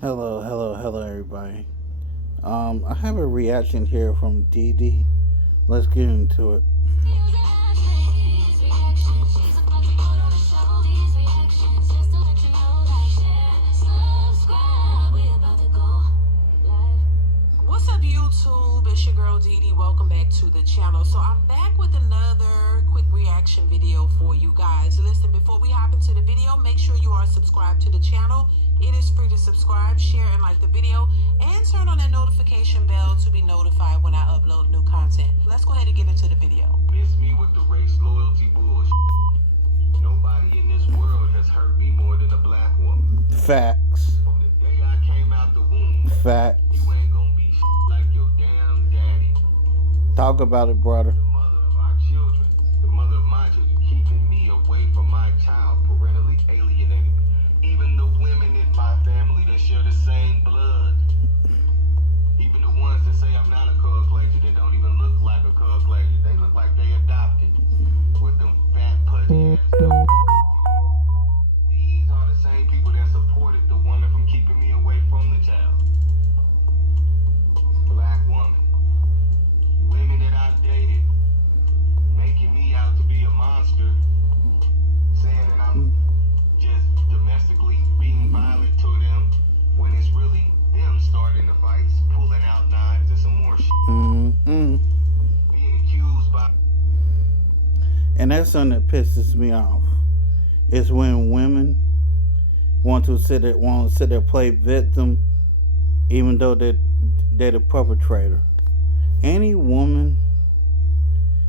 Hello, everybody. I have a reaction here from Dee Dee. Let's get into it. What's up, YouTube? It's your girl Dee Dee. Welcome back to the channel. So I'm back with another quick reaction video for you guys. Listen, before we hop into the video, make sure you are subscribed to the channel. It is free to subscribe, share, and like the video, and turn on that notification bell to be notified when I upload new content. Let's go ahead and get into the video. Miss me with the race loyalty bullshit. Nobody in this world has hurt me more than a black woman. Facts. From the day I came out the womb, Facts. you ain't gonna be like your damn daddy. Talk about it, brother. The mother of our children, the mother of my children, keeping me away from my child, parentally alienated me. Even the women in my family that share the same blood. Even the ones that say I'm not a Caucasian, they don't even look like a Caucasian. They look like they adopted. With them fat, pudgy ass dogs. These are the same people that supported the woman from keeping me away from the child. Black woman. Women that I've dated, making me out to be a monster, saying that I'm just domestically being violent to them, when it's really them starting the fights, pulling out knives and some more shit. Being accused by... And that's something that pisses me off. It's when women want to sit there play victim, even though they're the perpetrator. Any woman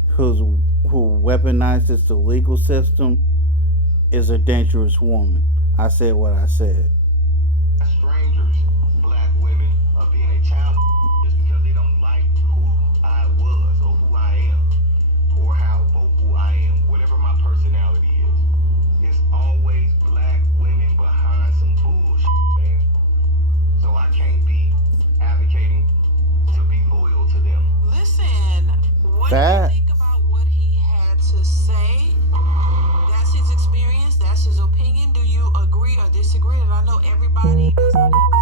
who weaponizes the legal system is a dangerous woman. I said what I said. strangers, black women, are being a child just because they don't like who I was or who I am or how vocal I am, whatever my personality is. It's always black women behind some bullshit, man. So I can't be advocating to be loyal to them. Listen, what do you think about what he had to say? That's his experience, that's his opinion. Do you agree or disagree? And I know everybody does not have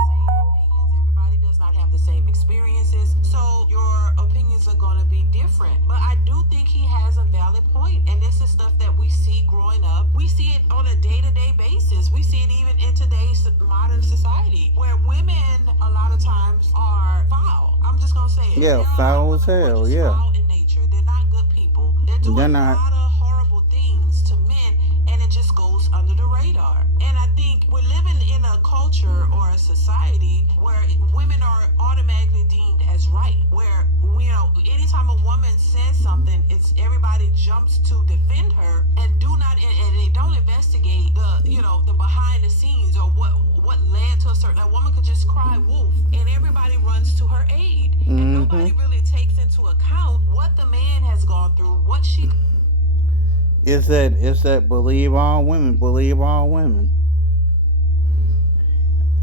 the same opinions, everybody does not have the same experiences, so your opinions are going to be different. But I do think he has a valid point, and this is stuff that we see growing up. We see it on a day-to-day basis. We see it even in today's modern society, where women a lot of times are foul. I'm just going to say it. Yeah, foul as hell, yeah. Foul in nature. They're not good people. They're doing a lot of horrible things to men, and it just goes under the radar. And I think we're living in a culture or a society where women are automatically deemed as right, where, you know, anytime a woman says something, it's everybody jumps to defend her and they don't investigate the behind the scenes or what led to a certain. A woman could just cry wolf and everybody runs to her aid, and nobody really takes into account what the man has gone through, what she... It's that believe all women.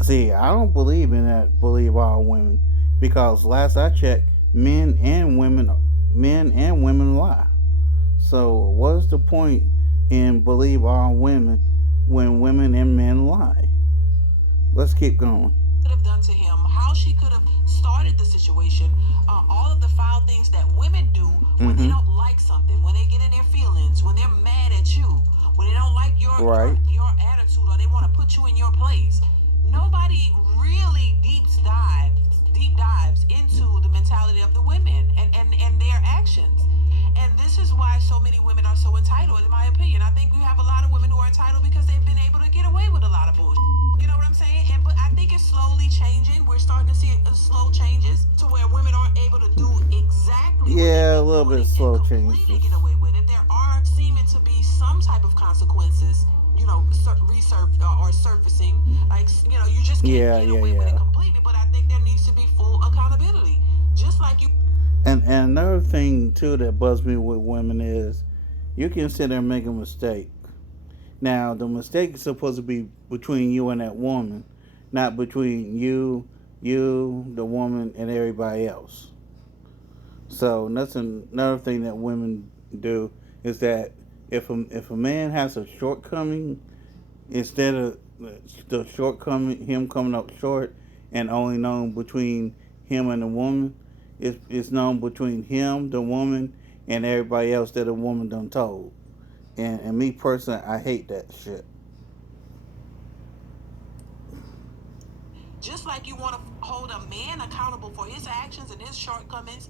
See, I don't believe in that believe all women, because last I checked, men and women lie. So what's the point in believe all women when women and men lie? Let's keep going. Could have done to him, how she could have started the situation, all of the foul things that women do when they don't like something, when they get in their feelings, when they're mad at you, when they don't like your attitude, or they want to put you in your place. Nobody really deep dives into the mentality of the women and their actions. And this is why so many women are so entitled, in my opinion. I think we have a lot of women who are entitled because they've been able to get away with a lot of bullshit. You know what I'm saying? But I think it's slowly changing. We're starting to see slow changes to where women aren't able to do exactly a little bit slow changes. Get away with it. There are seeming to be some type of consequences, or surfacing. Like, you just can't get away with it completely. But I think there needs to be full accountability. Just like you... And another thing too that bugs me with women is you can sit there and make a mistake. Now the mistake is supposed to be between you and that woman, not between you, the woman, and everybody else. So that's another thing that women do, is that if a man has a shortcoming, instead of the shortcoming, him coming up short, and only known between him and the woman. It's known between him, the woman, and everybody else that the woman done told. And me personally, I hate that shit. Just like you want to hold a man accountable for his actions and his shortcomings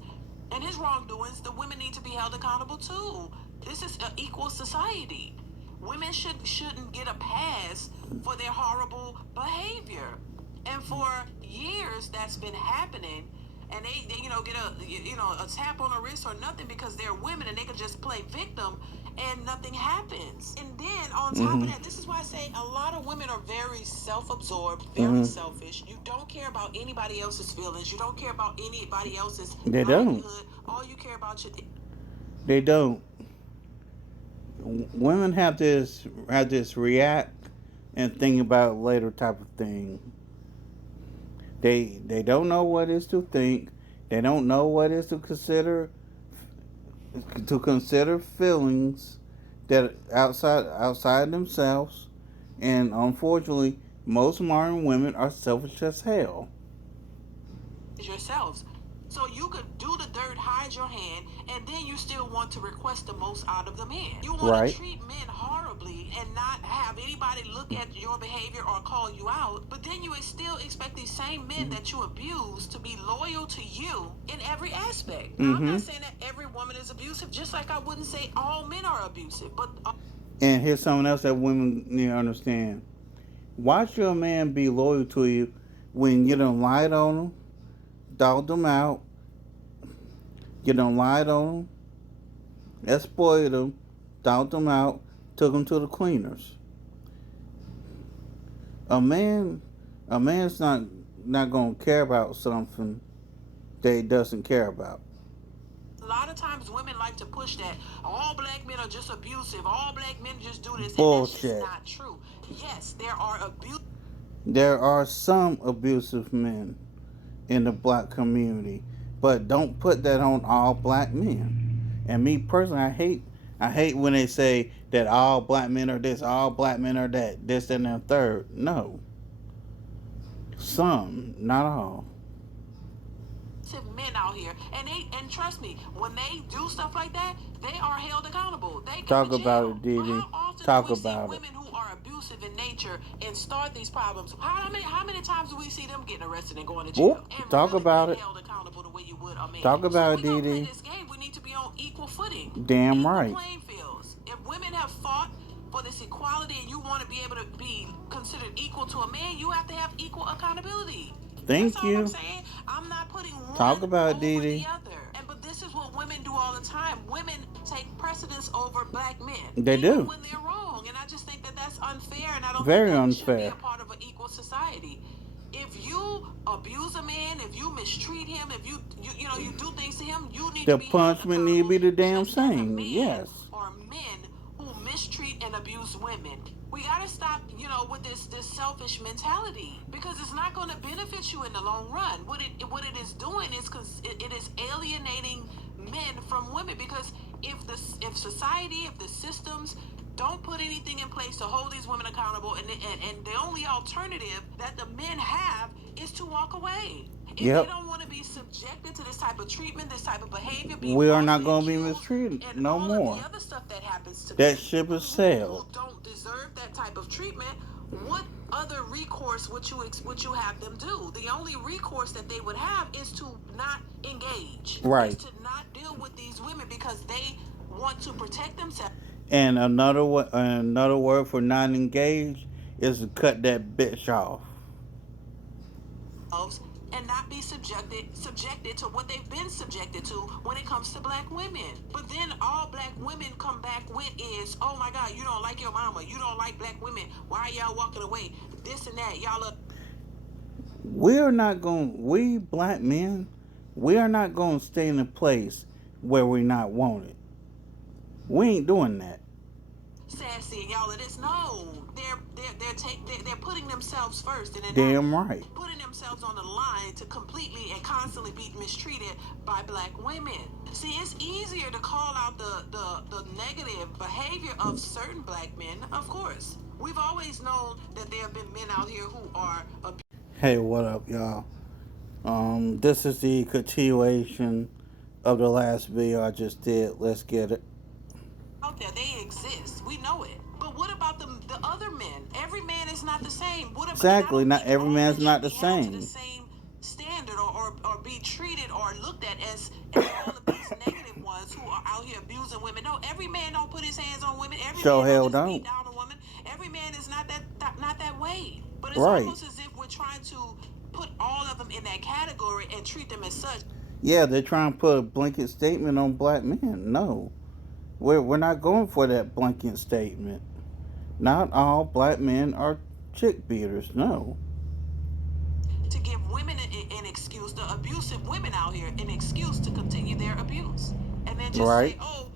and his wrongdoings, the women need to be held accountable too. This is an equal society. Women shouldn't get a pass for their horrible behavior. And for years, that's been happening. And they get a tap on the wrist or nothing because they're women and they can just play victim and nothing happens. And then on top of that, this is why I say a lot of women are very self-absorbed, very selfish. You don't care about anybody else's feelings. You don't care about anybody else's They don't. livelihood. All you care about They don't. Women have this react and think about later type of thing. They don't know what is to think. They don't know what is to consider feelings that outside themselves. And unfortunately, most modern women are selfish as hell. yourselves. So you could do the dirt, hide your hand, and then you still want to request the most out of the man. You want Right. to treat men horribly and not have anybody look at your behavior or call you out, but then you would still expect these same men that you abuse to be loyal to you in every aspect. Now, I'm not saying that every woman is abusive, just like I wouldn't say all men are abusive, but And here's something else that women need to understand. Watch your man be loyal to you when you done lied on him, dogged him out, you done lied on him, exploited him, dogged him out, took him to the cleaners. A man's not gonna care about something that he doesn't care about. a lot of times women like to push that all black men are just abusive, all black men just do this, and Bullshit. that's just not true. Yes, there are abuse. There are some abusive men in the black community, but don't put that on all black men. And me personally, I hate when they say that all black men are this, all black men are that, this and that third. No, some, not all. Men out here, and trust me, when they do stuff like that, they are held accountable. They go Talk to jail. about it, Dee Dee. But how often Talk do we about see it. women who are abusive in nature and start these problems? How many times do we see them getting arrested and going to jail? Whoop, And talk really about being it. held accountable the way you would a man. Talk about it, So we gonna Dee play Dee. this game. We need to be on equal footing. Damn Equal right. playing fields. If women have fought for this equality and you want to be able to be considered equal to a man, you have to have equal accountability. Thank That's all you. I'm saying. I'm not putting one Talk about it, over Dee Dee. the other. But this is what women do all the time. Women take precedence over black men. They even do. when they're wrong. And I just think that that's unfair, and I don't Very think that should unfair. be a part of an equal society. If you abuse a man, if you mistreat him, if you do things to him, you need The to be held punishment need to be the accountable damn just as a same. man Yes. or men who mistreat and abuse women. We gotta stop, with this selfish mentality, because it's not going to benefit you in the long run. What it is doing is it is alienating men from women. Because if society, if the systems don't put anything in place to hold these women accountable, and the only alternative that the men have is to walk away. If Yep. they don't want to be subjected to this type of treatment, this type of behavior, We are not falsely gonna be accused, mistreated and no all more. of the other stuff that happens to That men ship has who sailed. don't deserve that type of treatment, what other recourse would you have them do? The only recourse that they would have is to not engage. Right. Is to not deal with these women because they want to protect themselves. And another word for not engaged is to cut that bitch off. And not be subjected to what they've been subjected to when it comes to black women. But then all black women come back with is, oh my God, you don't like your mama, you don't like black women, why are y'all walking away, this and that, y'all are. We black men, we are not going to stay in a place where we're not wanted. We ain't doing that. Sassy and y'all are this. No, they're putting themselves first, and they're Damn not right. putting themselves on the line to completely and constantly be mistreated by black women. See, it's easier to call out the negative behavior of certain black men, of course, We've always known that there have been men out here who are Hey, what up, y'all? This is the continuation of the last video I just did. Let's get it. out there. They exist. We know it. But what about the other men? Every man is not the same. What about, and I Exactly. don't Not think every all men man's not should the be held to the same. same standard or be treated or looked at as all of these negative ones who are out here abusing women. No, every man don't put his hands on women. Every Show man don't hell just beat don't. down a woman. Every man is not that way. But it's Right. almost as if we're trying to put all of them in that category and treat them as such. Yeah, they're trying to put a blanket statement on black men. No. We're not going for that blanket statement. Not all black men are chick beaters. No. To give women an excuse, the abusive women out here, an excuse to continue their abuse. And then just say, Right. oh,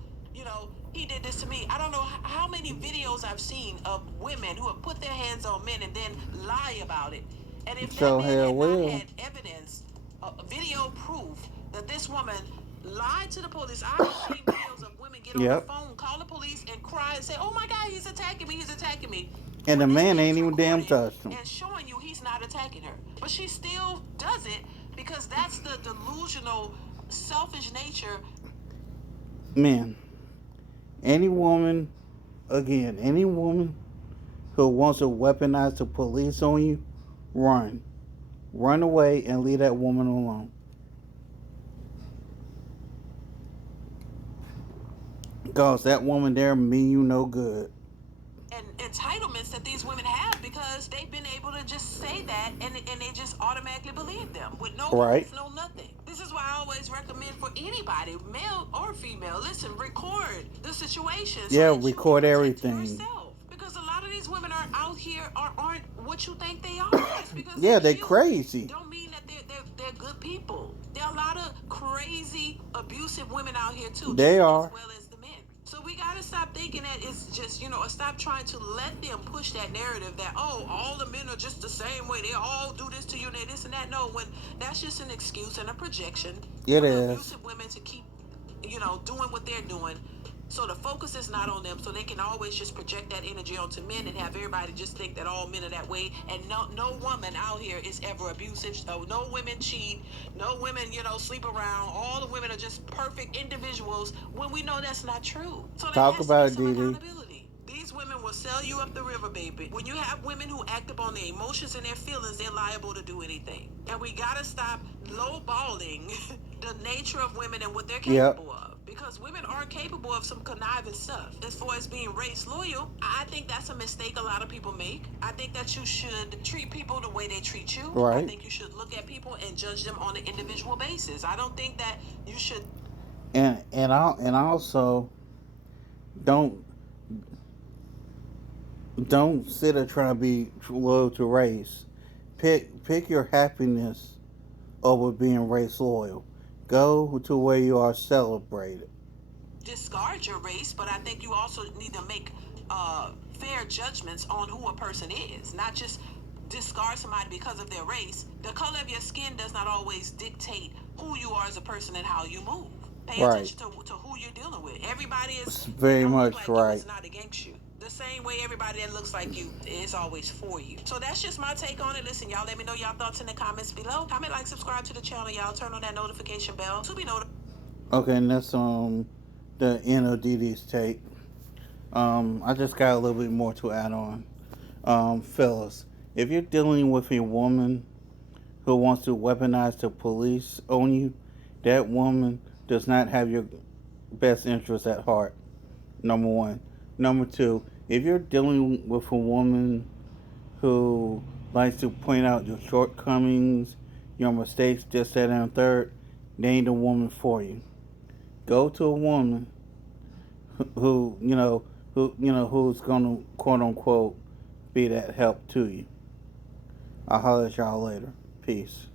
he did this to me. I don't know how many videos I've seen of women who have put their hands on men and then lie about it. And if that Show man hell had not will. had evidence, video proof that this woman lied to the police, I've seen videos of women get on the Yep. phone, call the police, and cry and say, oh my God, he's attacking me, he's attacking me. And the When this man man ain't is even damn recording touched him. and showing you he's not attacking her. But she still does it because that's the delusional, selfish nature. Man, any woman, again, any woman who wants to weaponize the police on you, run. Run away and leave that woman alone. Because that woman there mean you no good. And entitlements that these women have because they've been able to just say that and they just automatically believe them with no Right. proof, no nothing. This is why I always recommend for anybody, male or female, listen, record the situation so Yeah, that you record can protect everything. yourself. Because a lot of these women are out here aren't what you think they are. Just because Yeah, they're they cute crazy. don't mean that they're good people. There are a lot of crazy, abusive women out here too, They just are. as well as the men. So we gotta stop thinking that it's just, stop trying to let them push that narrative that, oh, all the men are just the same way. They all do this to you and they this and that. No, when that's just an excuse and a projection It for the is. abusive women to keep, doing what they're doing. So the focus is not on them, so they can always just project that energy onto men and have everybody just think that all men are that way. And no woman out here is ever abusive. So no women cheat, no women, sleep around. All the women are just perfect individuals when we know that's not true. So there Talk has to be about it, some Dee Dee. accountability. These women will sell you up the river, baby. When you have women who act upon their emotions and their feelings, they're liable to do anything. And we gotta stop lowballing the nature of women and what they're capable Yep. of. Because women are capable of some conniving stuff. As far as being race loyal, I think that's a mistake a lot of people make. I think that you should treat people the way they treat you. I Right. think you should look at people and judge them on an individual basis. I don't think that you should. And also don't sit there trying to be loyal to race. Pick your happiness over being race loyal. Go to where you are celebrated. Discard your race, but I think you also need to make fair judgments on who a person is, not just discard somebody because of their race. The color of your skin does not always dictate who you are as a person and how you move. Pay Right. attention to who you're dealing with. Everybody It's is very don't much look like right. you is not against you. The same way everybody that looks like you is always for you. So that's just my take on it. Listen, y'all, let me know y'all thoughts in the comments below. Comment, like, subscribe to the channel, y'all. Turn on that notification bell to be notified. Okay, and that's the end of Dee Dee's take. I just got a little bit more to add on. Fellas, if you're dealing with a woman who wants to weaponize the police on you, that woman does not have your best interests at heart. Number one. Number two, if you're dealing with a woman who likes to point out your shortcomings, your mistakes, just that and third, they ain't the woman for you. Go to a woman who's gonna quote unquote be that help to you. I'll holler at y'all later. Peace.